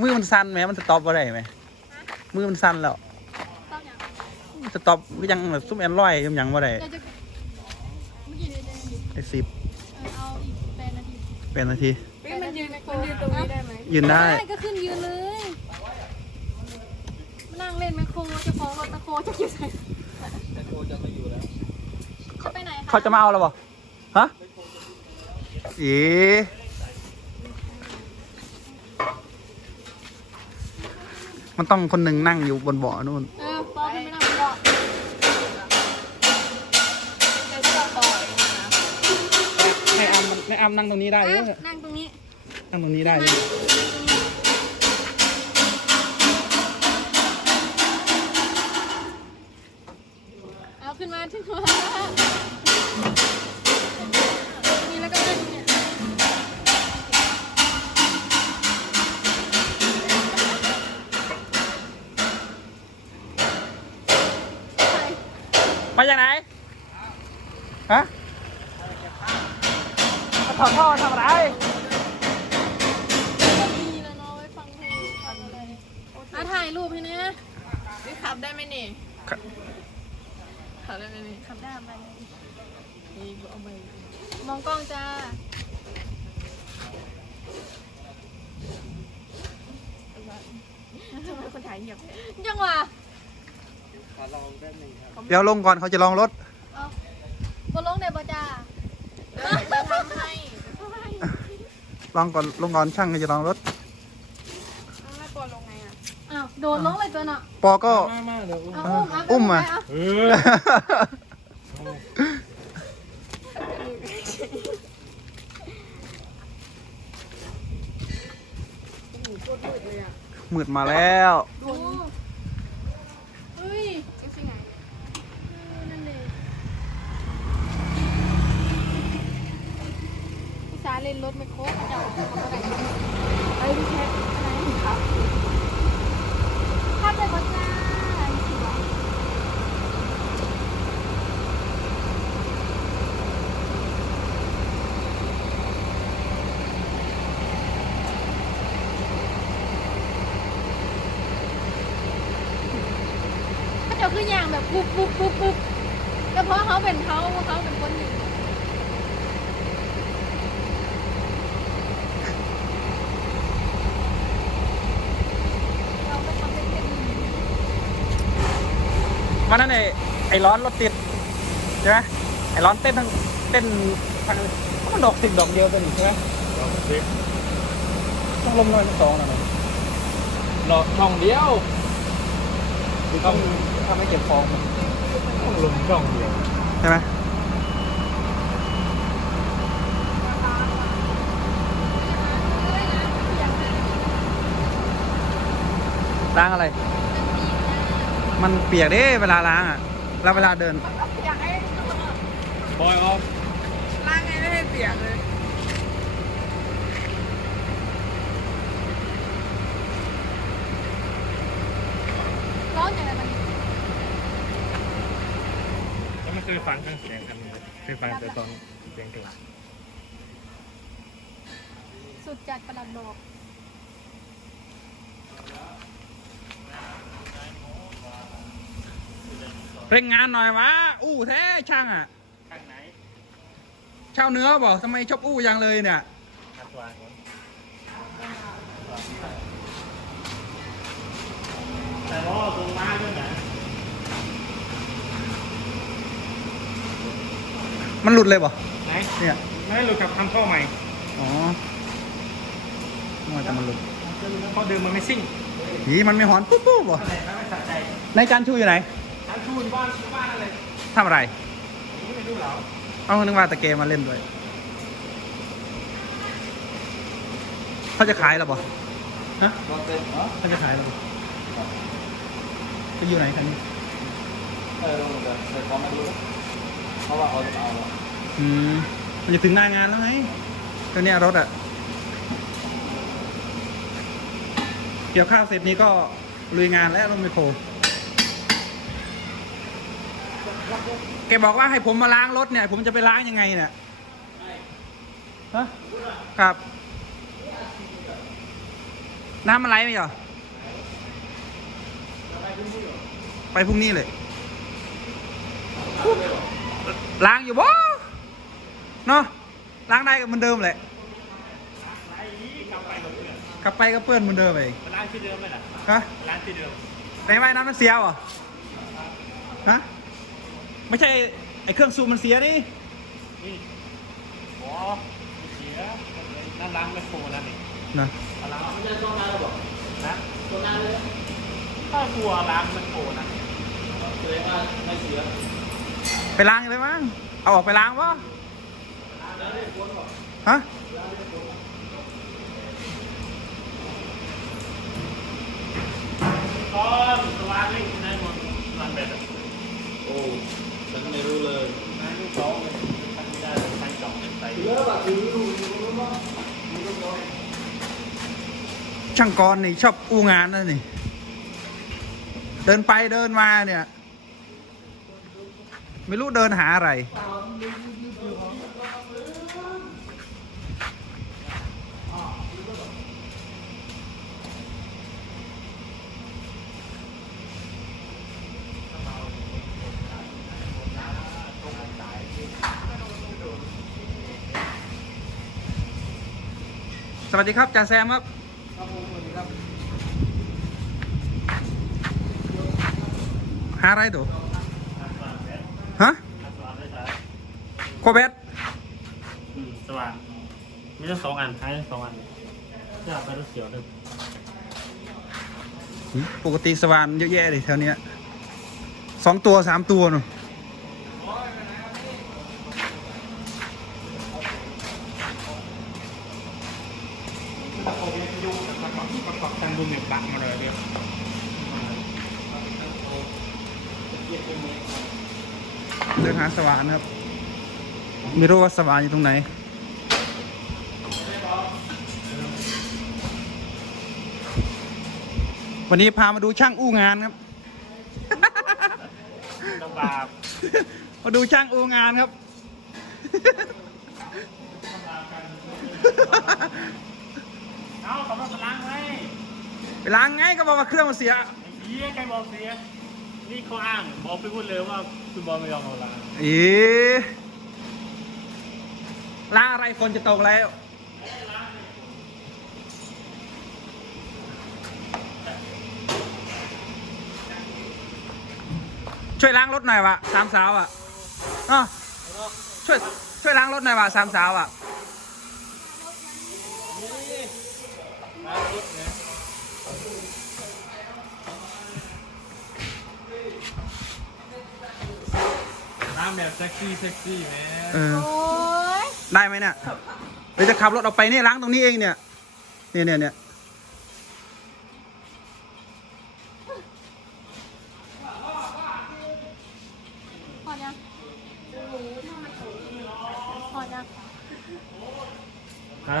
มือมันสั่นไหมมันสต็อปอะไรไหมมือมันสั่นแล้วต้องอย่างสต็อปก็ยังแบบซุ่มแอนลอยยังยังว่าได้เราจะเมื่อกี้เนี่ยจะไอ้สิบเอาอีกแปดนาทีเป็นนาที เฮ้ยมันยืนมันยืนตรงนี้ได้ไหมยืนได้ก็ขึ้นยืนเลยมานั่งเล่นแมคโครเจะฟ้าของรถตะโคจะอยู่ไหนจะไปไหนคะเขาจะมาเอาแล้วบ่ฮะเอ๋ มันต้องคนหนึ่งนั่งอยู่บนเบาะนู่น เออปอขึ้นไปนั่งบนเบาะแล้วก็ต่อเองนะในอัมในอัมนั่งตรงนี้ได้อะเว้ยนั่งตรงนี้นั่งตรงนี้ได้เว้ยเอาขึ้นมาขึ้นมา มาจากไหน ฮะมาถอดท่อทำอะไรก็ดีแล้วเนาะไว้ฟังเพลงฟังอะไรอะถ่ายรูปให้นะนี่ขับได้ไหมนี่ครับขับได้ไหมนี่ขับได้ไหมนี่เอาไปมองกล้องจ้าทำไมคนถ่ายเงียบจังหวะ เดี๋ยวลงก่อนเขาจะลองรถ เอาบนลงเดี๋ยวบจ้าเดี๋ยวจะทำให้ลองก่อนลงก่อนช่างเขาจะลองรถ เอาแม่ปอลงไงอะอ้าวโดนลงเลยตัวน่ะปอก็ มามาเดี๋ยวเอาอุ้มเอาอุ้มอะเาเออโอ้โหโคตรมืดเลยอะมืดมาแล้วดูเฮ้ย เอ็งสิไง เออนั่นเลยพี่สาเล่นรถไมคโครเจ้าเขาก็ได้ไอ้พี่แคทอะไรครับภาพเลยบจ้าอันนี้าคืออย่างแบบปุ๊บปุ๊บปุ๊บปุ๊บก็เพราะเขาเป็นเขาเขาเป็นคนหนึ่งเราก็ทำเป็นแค่นี้ วันนั้นไอ้ไอ้ร้อนรถติดใช่ไหมไอ้ร้อนเต้นทั้งเต้นทั้งมันดอกสิบดอกเดียวตัวนี้ใช่ไหมลองสิต้องลมน้อยทั้งสองนะเนอะรอช่องเดียวคือต้องทำให้เก็บฟองมันต้องลงช่องเดียวใช่ไหมล้างอะไร มันเปียกเด้เวลาล้างอะแล้วเวลาเดิน อยากให้บอยออฟล้างไงไม่ให้เปียกเลยร้อนอย่างไรมันยังไม่เคยฟังเครื่องเสียงกันเลยเคยฟังแต่ตอนเสียงกลางสุดจัดประหลัดบอก เร่งงานหน่อยวะ อู้แท้ช่างอะข้างไหนเช่าเนื้อบอกทำไมชอบอู้ยังเลยเนี่ยข้างกลางแต่ว่าตรงมาด้วยนะมันหลุดเลยบ่ไหนเนี่ยไม่หลุดกับทำข้อใหม่ อ๋อมันจะมันหลุดเพราะเดิมมันไม่ซิ่งหีมันไม่หอนปุ๊บปุ๊บบ่อะไรนะไม่สะใจในจานชูอยู่ไหน ทั้งชูนบ้านบ้านอะไรทำอะไรไม่รู้เหรอเอานึกว่าตะเกมาเล่นด้วย เขาจะขายหรอบ่ฮะเขาจะขายหรอบ่จะอยู่ไหนคันนี้เออลงเดี๋ยวเดี๋ยวเขามาดูเพราะว่าเขาจะเอาแล้วอืมมันจะถึงหน้างานแล้วไงก็เนี่ยรถอะ เกี่ยวข้าวเสร็จนี้ก็ลุยงานแล้วลงไมโคร แกบอกว่าให้ผมมาล้างรถเนี่ย ผมจะไปล้างยังไงเนี่ยฮะครับ น้ำมันไหลไหมเหรอไปพรุ่งนี้เลย ล้างอยู่บ่เนาะล้างได้ก็เหมือนเดิมแหละกลับไปก็เปื้อนเหมือนเดิมเองร้านที่เดิมไหมล่ะฮะร้านที่เดิมไหนไว้น้ำมันเสียเหรอฮะ ไม่ใช่ไอ้เครื่องสูบมันเสียนี่นี่บอเสียนั่นร้านแมคโครนั่นเองนะร้านไม่ใช่ช่วงนั้นหรอบอกนะช่วงนั้นเลยถ้าตัวร้านแมคโครนะแสดงว่าไม่เสีย ไปล้างเลยมั้ง เอาออกไปล้างวะฮะก้อนตัวเล็กในหมดร้านแบบโอ้ ฉันไม่รู้เลยนายู้สองเลยทำไม่ได้ทางสองใส่เยอะแบบนี้ดูรู้มั้ยช่างกรนี่ชอบอู้งานนะนี่ เดินไปเดินมาเนี่ย ไม่รู้เดินหาอะไร สวัสดีครับจ่าแซมครับหาอะไรตัวฮะสว่างได้ใช่โคเบสอืมสว่างมีทั้งสองอันให้สองอันจะไปรถเขียวเลยปกติสว่านเยอะแยะเลยแถวเนี้ยสองตัวสามตัวเนอะ ประกอบทางดูมิบักมาเลยเดียวเดินหาสว่านครับ ไม่รู้ว่าสว่านอยู่ตรงไหนวันนี้พามาดูช่างอู้งานครับลำบากมาดูช่างอู้งานครับ เอ้าเขามาล้างไว้ไปล้างไงก็บอกว่าเครื่องมันเสียไอ้เหี้ยใครบอกเสีย นี่เขาอ้างบอกไปพูดเลยว่าคุณบอลไม่ยอมเอาล้างเอ๊ะล้างอะไรฝนจะตกแล้ว ช่วยล้างรถหน่อยวะสามสาวอะอะช่วยช่วยล้างรถหน่อยวะสามสาวอะางแบบเซ็กซี่เซ็กซี่แม่เออ โอ้ยได้ไหมเนี่ยเดี๋ยวจะขับรถออกไปนี่ล้างตรงนี้เองเนี่ย เนี่ยเนี่ยเนี่ยพอยังพอยังฮะฮะ